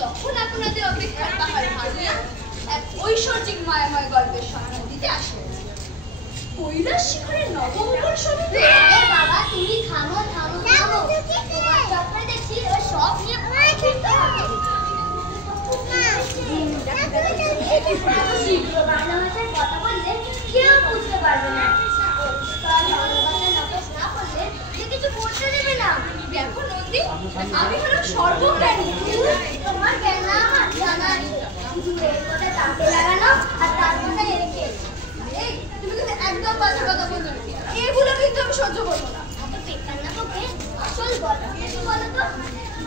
তখন আপনাদের অপেক্ষার পাহাড় ভাঙিয়া এক ঐশ্বর্যিক মায়াময় গল্পের সন্ধান দিতে আসলেন। কৈলাস শিখরের নবমঙ্গল সমিতি। বাবা তুমি থামো থামো থামো, তোমার চক্করে দেখছি ও সব নিয়ে শীঘ্র বাংলা ভাষায় কথা বললে কেউ বুঝতে পারবে না। না করলে যে কিছু করতে দেবে না। দেখো নন্দী, আমি হলো সর্বজ্ঞানী। তোমার জ্ঞান আমার জানা আছে, শুধু এর কথা তাকে লাগানো আর তার কথা রেখে। এই তুমি কিন্তু একদম বাজে কথা বলবে না, এগুলো কিন্তু আমি সহ্য করবো না। এত পেকার না তোকে, আসল গল্প কিছু বলো তো।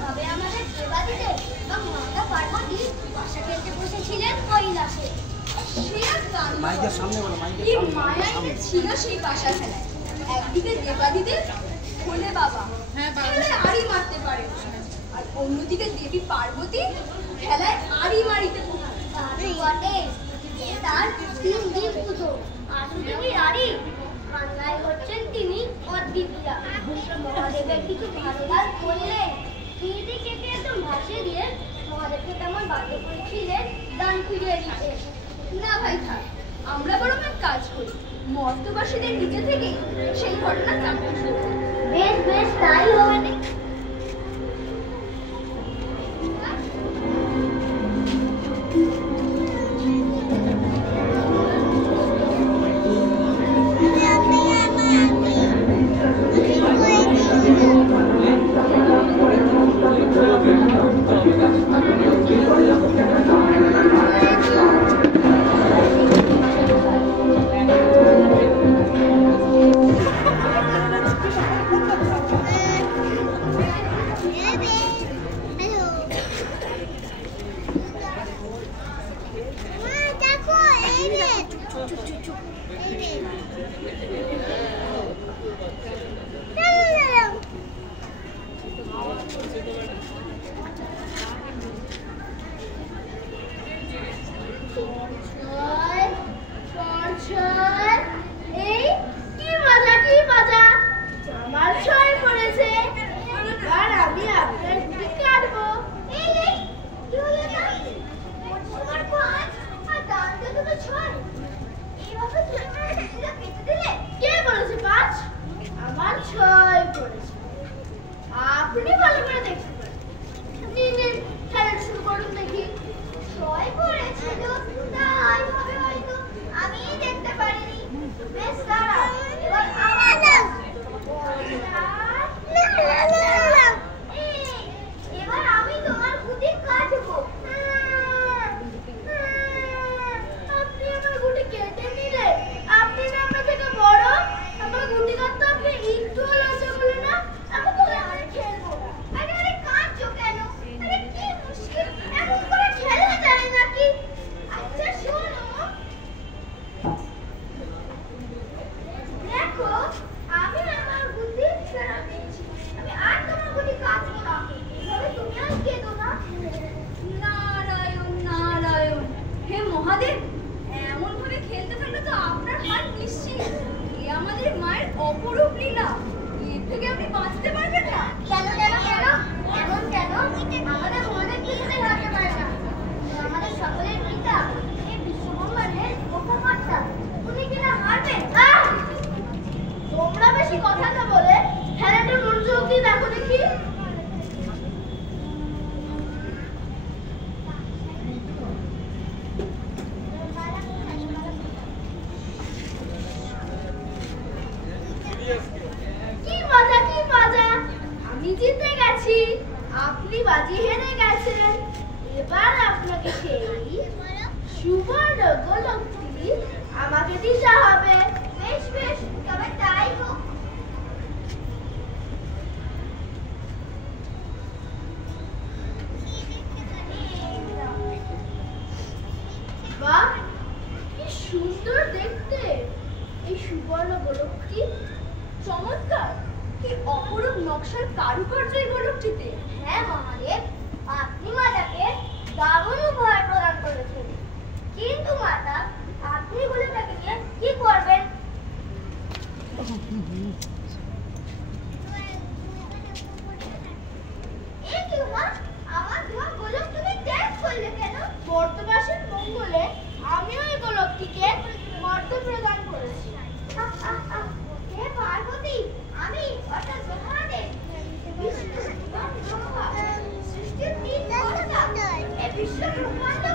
তবে আমাদের দেবাদিদেব বা মাতা পার্বতী বাসা খেলতে বসেছিলেন কৈলাসে। সে আর কি মায়া ছিল সেই বাসা খেলায়। একদিকে দেবাদিদেব ভোলে বাবা খেলায় আড়ি মারতে পারে, আর অন্যদিকে দেবী পার্বতী খেলায় আড়ি মারিতে বটে, তার 3 দিন পুজো, 8 দেবীর আড়ি। বাংলায় হচ্ছেন তিনি অদ্বিতীয়া। মহাদেবের কিছু ভালো কাজ করলে তিনি কেটে একদম ভাসিয়ে দিয়ে মহাদেবকে তেমন বাধ্য করেছিলেন দান ফিরিয়ে দিতে। না ভাই থাক, আমরা বরং এক কাজ করি, মর্তবাসীদের নিজে থেকেই সেই ঘটনা জানতে শুরু। বেশ বেশ, তাই হবে। চমৎকার, কি অপরূপ নকশার কারুকার্য এই গোলকটিতে। হ্যাঁ মহাদেব, আপনি মাতাকে দারুণ উপহার প্রদান করেছেন, কিন্তু মাতা আপনি গোলকটাকে নিয়ে কি করবেন? এই কি মা, আমার ধোয়া গোলক তুমি বন্ধ